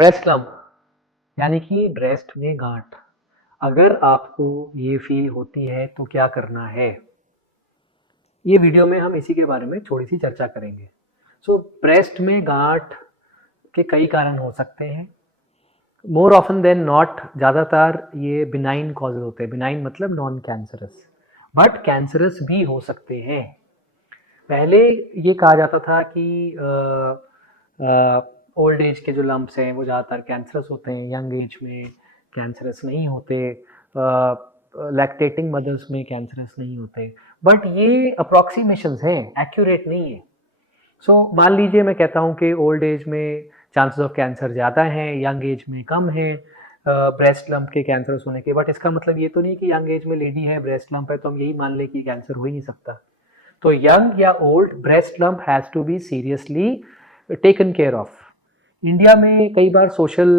Breast lump यानी कि breast में गांठ। अगर आपको ये फील होती है तो क्या करना है, ये वीडियो में हम इसी के बारे में थोड़ी सी चर्चा करेंगे। ब्रेस्ट में गांठ के कई कारण हो सकते हैं। मोर ऑफन देन नॉट ज़्यादातर ये बिनाइन कॉज होते हैं। बिनाइन मतलब नॉन कैंसरस, बट कैंसरस भी हो सकते हैं। पहले ये कहा जाता था कि ओल्ड एज के जो लम्प्स हैं वो ज़्यादातर कैंसरस होते हैं, यंग एज में कैंसरस नहीं होते, लैक्टेटिंग मदर्स में कैंसरस नहीं होते। बट ये अप्रॉक्सीमेशंस हैं, एक्यूरेट नहीं है। मान लीजिए मैं कहता हूँ कि ओल्ड एज में चांसेस ऑफ कैंसर ज़्यादा हैं, यंग एज में कम है ब्रेस्ट लंप के कैंसरस होने के। बट इसका मतलब ये तो नहीं कि यंग एज में लेडी है, ब्रेस्ट लंप है, तो हम यही मान लें कि कैंसर हो ही नहीं सकता। तो यंग या old breast lump has to be seriously taken care of. India में कई बार सोशल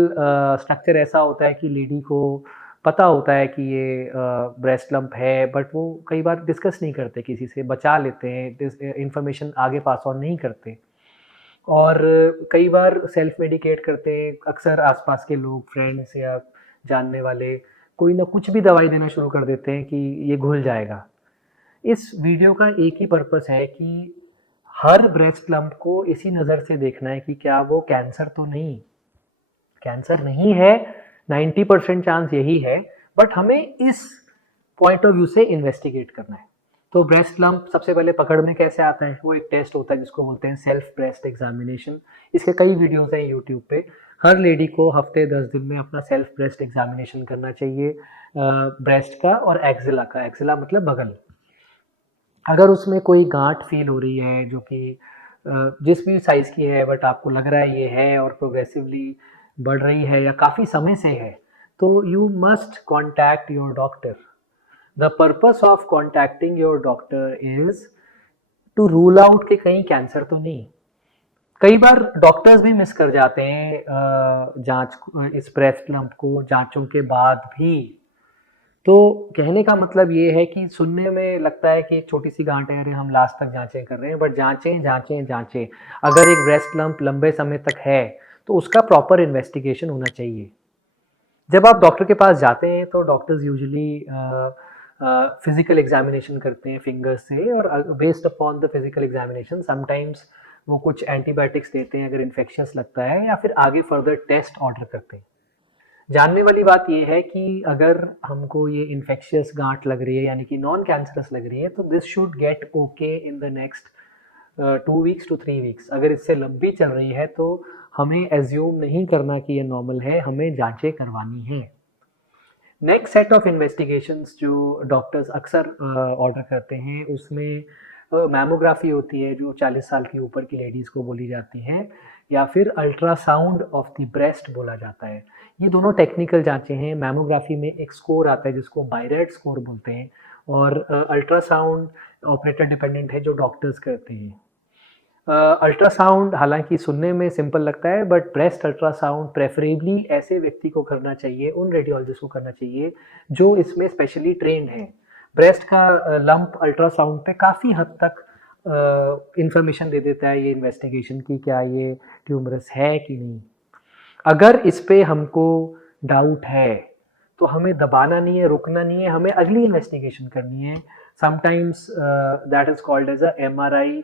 स्ट्रक्चर ऐसा होता है कि लेडी को पता होता है कि ये ब्रेस्ट लंप है, बट वो कई बार डिस्कस नहीं करते, किसी से बचा लेते हैं, इंफॉर्मेशन आगे पास ऑन नहीं करते, और कई बार सेल्फ मेडिकेट करते हैं। अक्सर आसपास के लोग, फ्रेंड्स या जानने वाले, कोई ना कुछ भी दवाई देना शुरू कर देते हैं कि ये घुल जाएगा। इस वीडियो का एक ही पर्पस है कि हर ब्रेस्ट लंप को इसी नज़र से देखना है कि क्या वो कैंसर तो नहीं। कैंसर नहीं है, 90% चांस यही है, बट हमें इस पॉइंट ऑफ व्यू से इन्वेस्टिगेट करना है। तो ब्रेस्ट लंप सबसे पहले पकड़ में कैसे आता है, वो एक टेस्ट होता है जिसको बोलते हैं सेल्फ ब्रेस्ट एग्जामिनेशन। इसके कई वीडियोस हैं यूट्यूब पे। हर लेडी को हफ्ते 10 दिन में अपना सेल्फ ब्रेस्ट एग्जामिनेशन करना चाहिए, ब्रेस्ट का और एक्सिला का। एक्सिला मतलब बगल। अगर उसमें कोई गांठ फील हो रही है जो कि जिस भी साइज़ की है, बट आपको लग रहा है ये है और प्रोग्रेसिवली बढ़ रही है या काफ़ी समय से है, तो you must contact your doctor. The purpose of contacting your doctor is to rule out कि कहीं कैंसर तो नहीं। कई बार डॉक्टर्स भी मिस कर जाते हैं जांच, इस ब्रेस्ट लंप को जांचों के बाद भी। तो कहने का मतलब ये है कि सुनने में लगता है कि एक छोटी सी गांठ है, अरे हम लास्ट तक जांचें कर रहे हैं, बट जांचें जांचें जांचें। अगर एक ब्रेस्ट लंप लंबे समय तक है तो उसका प्रॉपर इन्वेस्टिगेशन होना चाहिए। जब आप डॉक्टर के पास जाते हैं तो डॉक्टर्स यूजुअली फिजिकल एग्जामिनेशन करते हैं फिंगर्स से, और based upon the physical examination sometimes वो कुछ एंटीबायोटिक्स देते हैं अगर इन्फेक्शियस लगता है, या फिर आगे फर्दर टेस्ट ऑर्डर करते हैं। जानने वाली बात यह है कि अगर हमको ये इन्फेक्शियस गांठ लग रही है यानी कि नॉन कैंसरस लग रही है, तो this should get okay in the next 2 weeks to 3 weeks. अगर इससे लंबी चल रही है तो हमें एज्यूम नहीं करना कि ये नॉर्मल है, हमें जांचें करवानी है। नेक्स्ट सेट ऑफ इन्वेस्टिगेशंस जो डॉक्टर्स अक्सर ऑर्डर करते हैं, उसमें मैमोग्राफी होती है जो 40 साल की ऊपर की लेडीज़ को बोली जाती है, या फिर अल्ट्रासाउंड ऑफ द ब्रेस्ट बोला जाता है। ये दोनों टेक्निकल जांचें हैं। मैमोग्राफी में एक स्कोर आता है जिसको बायरेट स्कोर बोलते हैं, और अल्ट्रासाउंड ऑपरेटर डिपेंडेंट है जो डॉक्टर्स करते हैं। अल्ट्रासाउंड हालांकि सुनने में सिंपल लगता है, बट ब्रेस्ट अल्ट्रासाउंड प्रेफरेबली ऐसे व्यक्ति को करना चाहिए, उन रेडियोलॉजिस्ट को करना चाहिए जो इसमें स्पेशली ट्रेंड है। ब्रेस्ट का लंप अल्ट्रासाउंड पे काफ़ी हद तक इंफॉर्मेशन दे देता है ये इन्वेस्टिगेशन की क्या ये ट्यूमरस है कि नहीं। अगर इस पे हमको डाउट है तो हमें दबाना नहीं है, रुकना नहीं है, हमें अगली इन्वेस्टिगेशन करनी है। Sometimes that is called as a MRI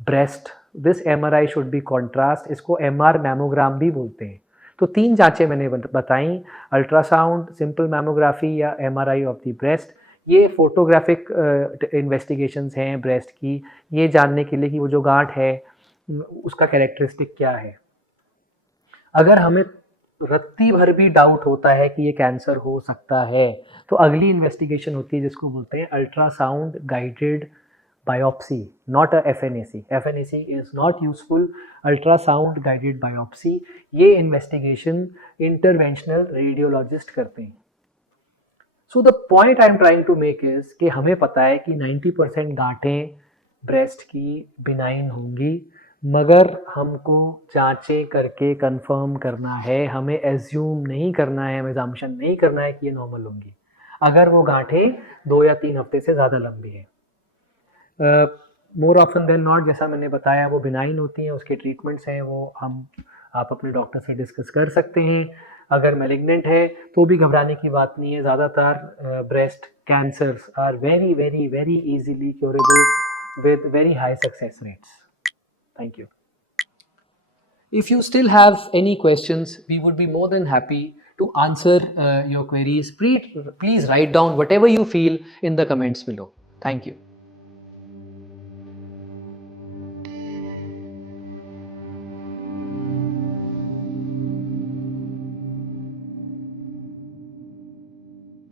breast. This MRI should be contrast, इसको MR मैमोग्राम भी बोलते हैं। तो 3 जांचें मैंने बताई, अल्ट्रासाउंड, सिंपल मैमोग्राफी या MRI ऑफ द ब्रेस्ट। ये फोटोग्राफिक इन्वेस्टिगेशंस हैं ब्रेस्ट की, ये जानने के लिए कि वो जो गांठ है उसका कैरेक्टरिस्टिक क्या है। अगर हमें रत्ती भर भी डाउट होता है कि ये कैंसर हो सकता है, तो अगली इन्वेस्टिगेशन होती है जिसको बोलते हैं ultrasound guided biopsy, not a FNAC। FNAC is not useful. Ultrasound guided biopsy, ये इन्वेस्टिगेशन इंटरवेंशनल रेडियोलॉजिस्ट करते हैं। So the point I am trying to make is कि हमें पता है कि 90% गांठें ब्रेस्ट की बिनाइन होंगी, मगर हमको जांचें करके कंफर्म करना है। हमें एज्यूम नहीं करना है, हमें अजम्पशन नहीं करना है कि ये नॉर्मल होंगी अगर वो गांठें 2 या 3 हफ्ते से ज़्यादा लंबी है। मोर ऑफन देन नॉट, जैसा मैंने बताया, वो बिनाइन होती हैं, उसके ट्रीटमेंट्स हैं, वो हम आप अपने डॉक्टर से डिस्कस कर सकते हैं। अगर मैलिग्नेंट है तो भी घबराने की बात नहीं है। ज़्यादातर breast cancers are very easily curable with very high success rates. Thank you. If you still have any questions, we would be more than happy to answer your queries. Please write down whatever you feel in the comments below. Thank you.